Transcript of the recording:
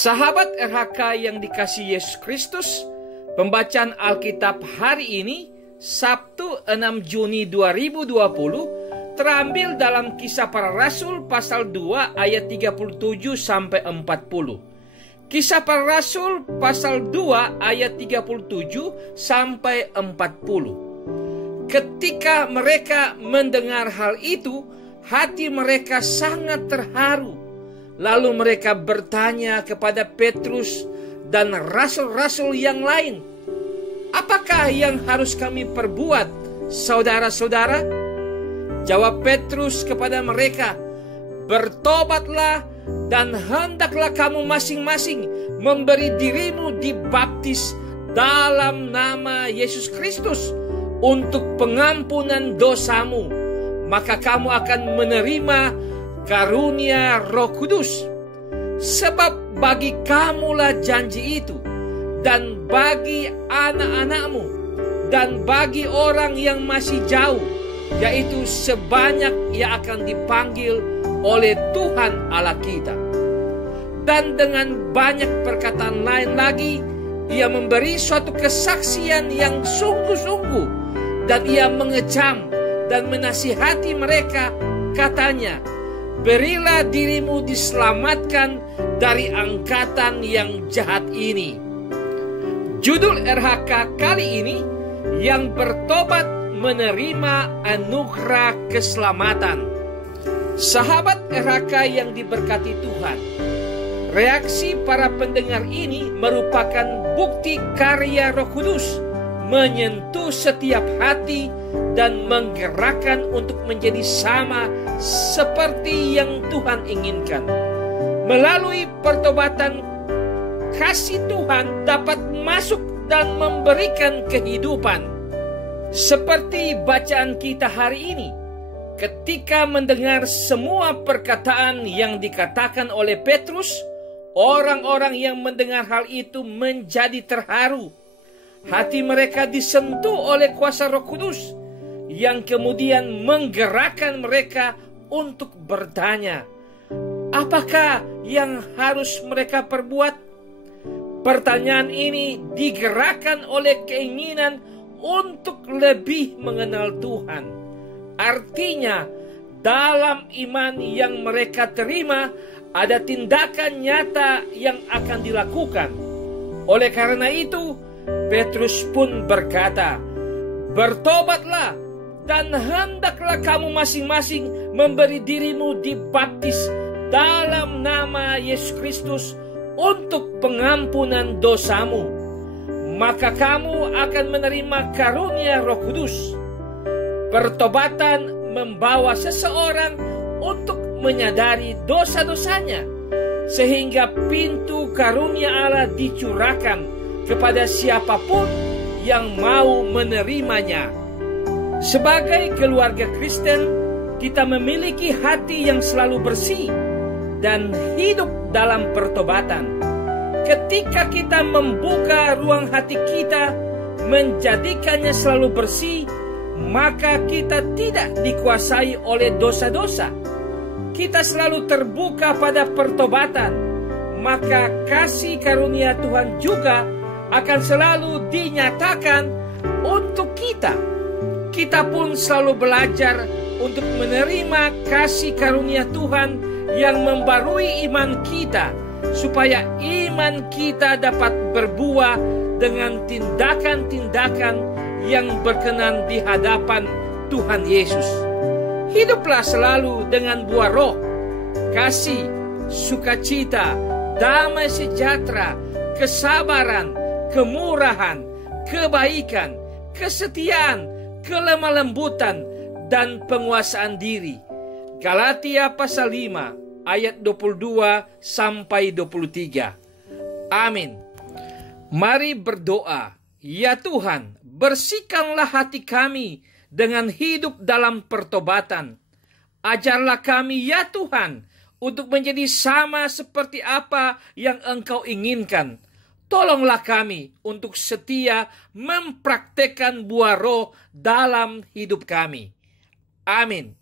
Sahabat RHK yang dikasihi Yesus Kristus, pembacaan Alkitab hari ini, Sabtu 6 Juni 2020, terambil dalam Kisah Para Rasul pasal 2 ayat 37 sampai 40. Kisah Para Rasul pasal 2 ayat 37 sampai 40. Ketika mereka mendengar hal itu, hati mereka sangat terharu. Lalu mereka bertanya kepada Petrus dan rasul-rasul yang lain, "Apakah yang harus kami perbuat, saudara-saudara?" Jawab Petrus kepada mereka, "Bertobatlah dan hendaklah kamu masing-masing memberi dirimu dibaptis dalam nama Yesus Kristus untuk pengampunan dosamu. Maka kamu akan menerima karunia Roh Kudus. Sebab bagi kamulah janji itu, dan bagi anak-anakmu, dan bagi orang yang masih jauh, yaitu sebanyak yang akan dipanggil oleh Tuhan Allah kita." Dan dengan banyak perkataan lain lagi, ia memberi suatu kesaksian yang sungguh-sungguh, dan ia mengecam dan menasihati mereka, katanya, "Berilah dirimu diselamatkan dari angkatan yang jahat ini." Judul RHK kali ini, yang bertobat menerima anugerah keselamatan. Sahabat RHK yang diberkati Tuhan, reaksi para pendengar ini merupakan bukti karya Roh Kudus menyentuh setiap hati dan menggerakkan untuk menjadi sama seperti yang Tuhan inginkan. Melalui pertobatan, kasih Tuhan dapat masuk dan memberikan kehidupan. Seperti bacaan kita hari ini, ketika mendengar semua perkataan yang dikatakan oleh Petrus, orang-orang yang mendengar hal itu menjadi terharu. Hati mereka disentuh oleh kuasa Roh Kudus, yang kemudian menggerakkan mereka untuk bertanya, apakah yang harus mereka perbuat? Pertanyaan ini digerakkan oleh keinginan untuk lebih mengenal Tuhan. Artinya, dalam iman yang mereka terima, ada tindakan nyata yang akan dilakukan. Oleh karena itu, Petrus pun berkata, "Bertobatlah dan hendaklah kamu masing-masing memberi dirimu dibaptis dalam nama Yesus Kristus untuk pengampunan dosamu. Maka kamu akan menerima karunia Roh Kudus." Pertobatan membawa seseorang untuk menyadari dosa-dosanya, sehingga pintu karunia Allah dicurahkan kepada siapapun yang mau menerimanya. Sebagai keluarga Kristen, kita memiliki hati yang selalu bersih dan hidup dalam pertobatan. Ketika kita membuka ruang hati kita, menjadikannya selalu bersih, maka kita tidak dikuasai oleh dosa-dosa. Kita selalu terbuka pada pertobatan, maka kasih karunia Tuhan juga akan selalu dinyatakan untuk kita. Kita pun selalu belajar untuk menerima kasih karunia Tuhan yang membarui iman kita, supaya iman kita dapat berbuah dengan tindakan-tindakan yang berkenan di hadapan Tuhan Yesus. Hiduplah selalu dengan buah Roh, kasih, sukacita, damai sejahtera, kesabaran, kemurahan, kebaikan, kesetiaan, kelemah lembutan, dan penguasaan diri. Galatia pasal 5 ayat 22 sampai 23. Amin. Mari berdoa. Ya Tuhan, bersihkanlah hati kami dengan hidup dalam pertobatan. Ajarlah kami ya Tuhan untuk menjadi sama seperti apa yang Engkau inginkan. Tolonglah kami untuk setia mempraktekkan buah Roh dalam hidup kami. Amin.